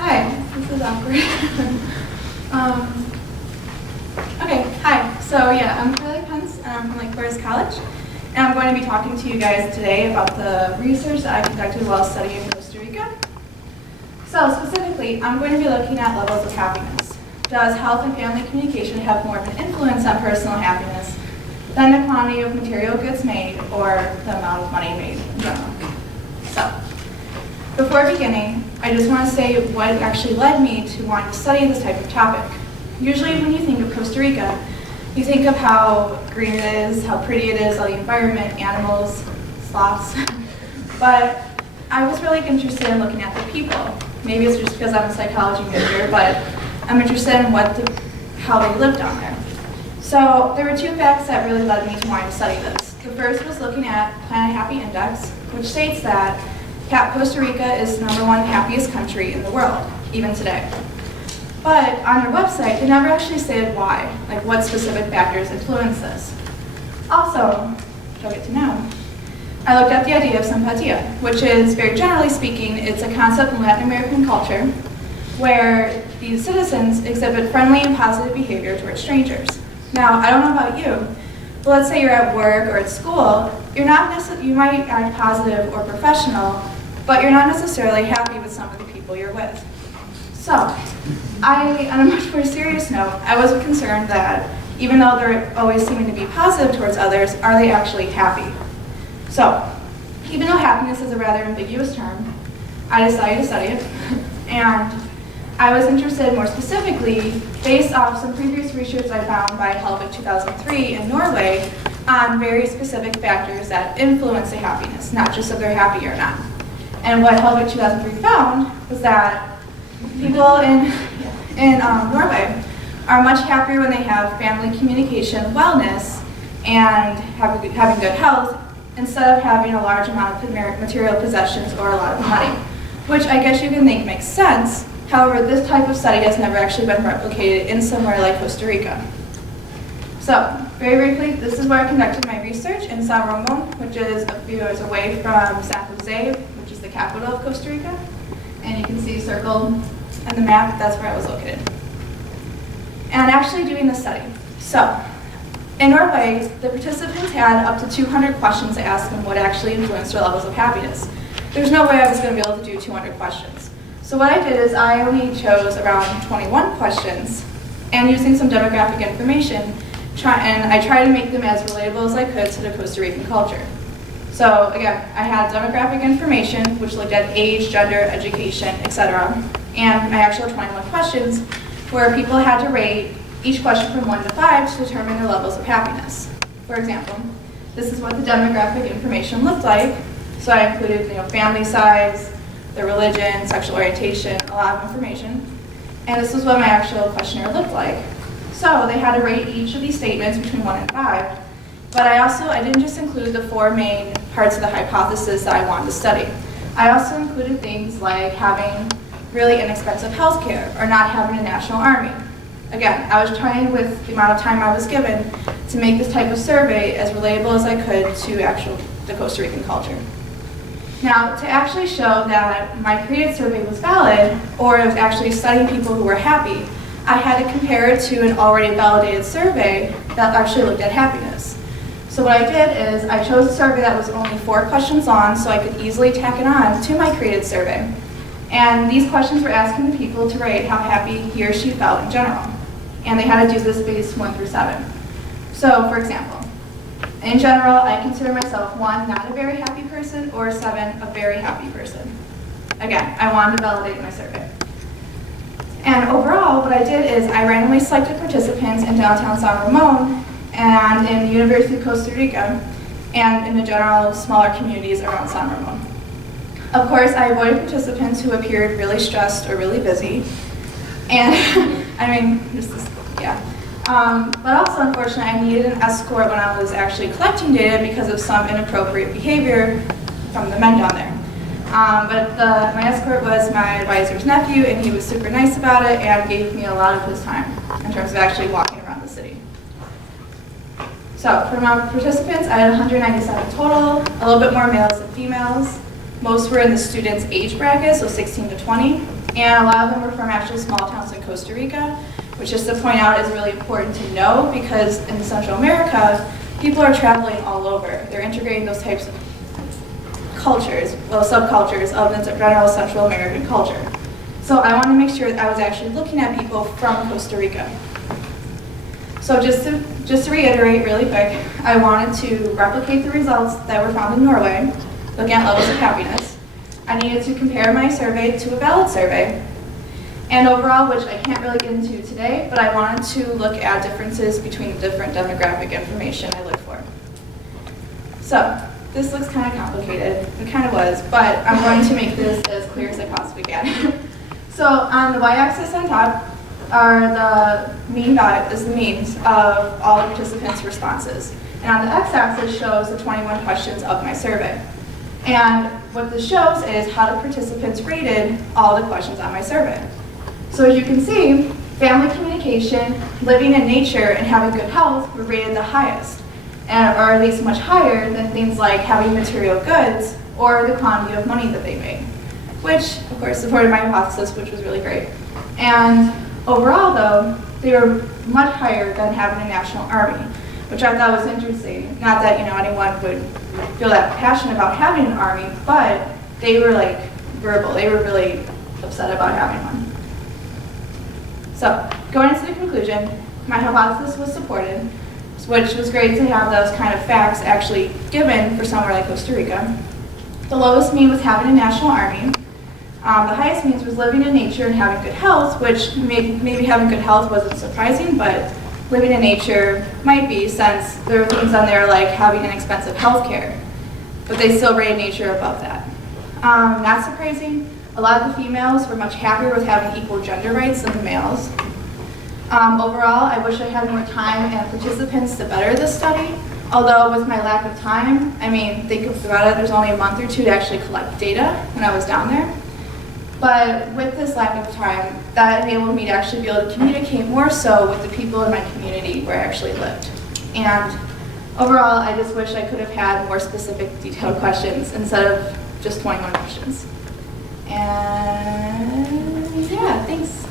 Hi, this is awkward. Okay, hi. So yeah, I'm Carliann Pentz, and I'm from Lake Forest College. And I'm going to be talking to you guys today about the research that I conducted while studying in Costa Rica. So specifically, I'm going to be looking at levels of happiness. Does health and family communication have more of an influence on personal happiness than the quantity of material goods made or the amount of money made in general? So, before beginning, I just want to say what actually led me to wanting to study this type of topic. Usually when you think of Costa Rica, you think of how green it is, how pretty it is, all the environment, animals, sloths. But I was really interested in looking at the people. Maybe it's just because I'm a psychology major, but I'm interested in how they lived down there. So there were two facts that really led me to wanting to study this. The first was looking at Planet Happy Index, which states that Costa Rica is the #1 happiest country in the world, even today. But on their website, they never actually stated why, like what specific factors influence this. Also, which I'll get to now, I looked at the idea of Symposium, which is, very generally speaking, it's a concept in Latin American culture where the citizens exhibit friendly and positive behavior towards strangers. Now, I don't know about you, but let's say you're at work or at school, you might act positive or professional, but you're not necessarily happy with some of the people you're with. So, on a much more serious note, I was concerned that even though they're always seeming to be positive towards others, are they actually happy? So, even though happiness is a rather ambiguous term, I decided to study it, and I was interested more specifically, based off some previous research I found by Helvig 2003 in Norway, on very specific factors that influence their happiness, not just if they're happy or not. And what Helvig 2003 found was that people in Norway are much happier when they have family communication, wellness, and having good health, instead of having a large amount of material possessions or a lot of money, which I guess you can think makes sense. However, this type of study has never actually been replicated in somewhere like Costa Rica. So, very briefly, this is where I conducted my research in San Ramon, which is a few hours away from San Jose, which is the capital of Costa Rica. And you can see circled on the map, that's where I was located. And actually doing the study. So, in Norway, the participants had up to 200 questions to ask them what actually influenced their levels of happiness. There's no way I was going to be able to do 200 questions. So what I did is I only chose around 21 questions, and using some demographic information, I tried to make them as relatable as I could to the Costa Rican culture. So again, I had demographic information, which looked at age, gender, education, etc. And my actual 21 questions where people had to rate each question from 1 to 5 to determine their levels of happiness. For example, this is what the demographic information looked like. So I included family size, their religion, sexual orientation, a lot of information. And this is what my actual questionnaire looked like. So they had to rate each of these statements between 1 and 5. But I didn't just include the 4 main parts of the hypothesis that I wanted to study. I also included things like having really inexpensive health care or not having a national army. Again, I was trying, with the amount of time I was given, to make this type of survey as relatable as I could to the Costa Rican culture. Now, to actually show that my created survey was valid, or it was actually studying people who were happy, I had to compare it to an already validated survey that actually looked at happiness. So what I did is I chose a survey that was only 4 questions long, so I could easily tack it on to my created survey. And these questions were asking the people to rate how happy he or she felt in general. And they had to do this based 1 through 7. So, for example, in general, I consider myself 1, not a very happy person, or 7, a very happy person. Again, I wanted to validate my survey. And overall, what I did is I randomly selected participants in downtown San Ramon and in the University of Costa Rica and in the general smaller communities around San Ramon. Of course, I avoided participants who appeared really stressed or really busy. And, but also, unfortunately, I needed an escort when I was actually collecting data because of some inappropriate behavior from the men down there. My escort was my advisor's nephew, and he was super nice about it and gave me a lot of his time in terms of actually walking around the city. So, for my participants, I had 197 total, a little bit more males than females. Most were in the students' age bracket, so 16 to 20, And a lot of them were from actually small towns in Costa Rica, which, just to point out, is really important to know because in Central America, people are traveling all over. They're integrating those types of cultures, well, subcultures of the general Central American culture. So I wanted to make sure that I was actually looking at people from Costa Rica. So just to reiterate really quick, I wanted to replicate the results that were found in Norway, looking at levels of happiness. I needed to compare my survey to a valid survey. And overall, which I can't really get into today, but I wanted to look at differences between the different demographic information I looked for. So this looks kind of complicated. It kind of was, but I'm going to make this as clear as I possibly can. So on the y-axis on top are the means of all the participants' responses. And on the x-axis shows the 21 questions of my survey. And what this shows is how the participants rated all the questions on my survey. So as you can see, family communication, living in nature, and having good health were rated the highest, or at least much higher than things like having material goods or the quantity of money that they made, which of course supported my hypothesis, which was really great. And overall though, they were much higher than having a national army, which I thought was interesting. Not that anyone would feel that passionate about having an army, but they were like verbal. They were really upset about having one. So going into the conclusion, my hypothesis was supported, which was great to have those kind of facts actually given for somewhere like Costa Rica. The lowest mean was having a national army. The highest means was living in nature and having good health, which maybe having good health wasn't surprising, but living in nature might be, since there are things on there like having inexpensive health care, but they still rated nature above that. Not surprising, a lot of the females were much happier with having equal gender rights than the males. Overall, I wish I had more time and participants to better this study, although with my lack of time, think about it, there's only a month or two to actually collect data when I was down there. But with this lack of time, that enabled me to actually be able to communicate more so with the people in my community where I actually lived. And overall, I just wish I could have had more specific, detailed questions instead of just 21 questions. And yeah, thanks.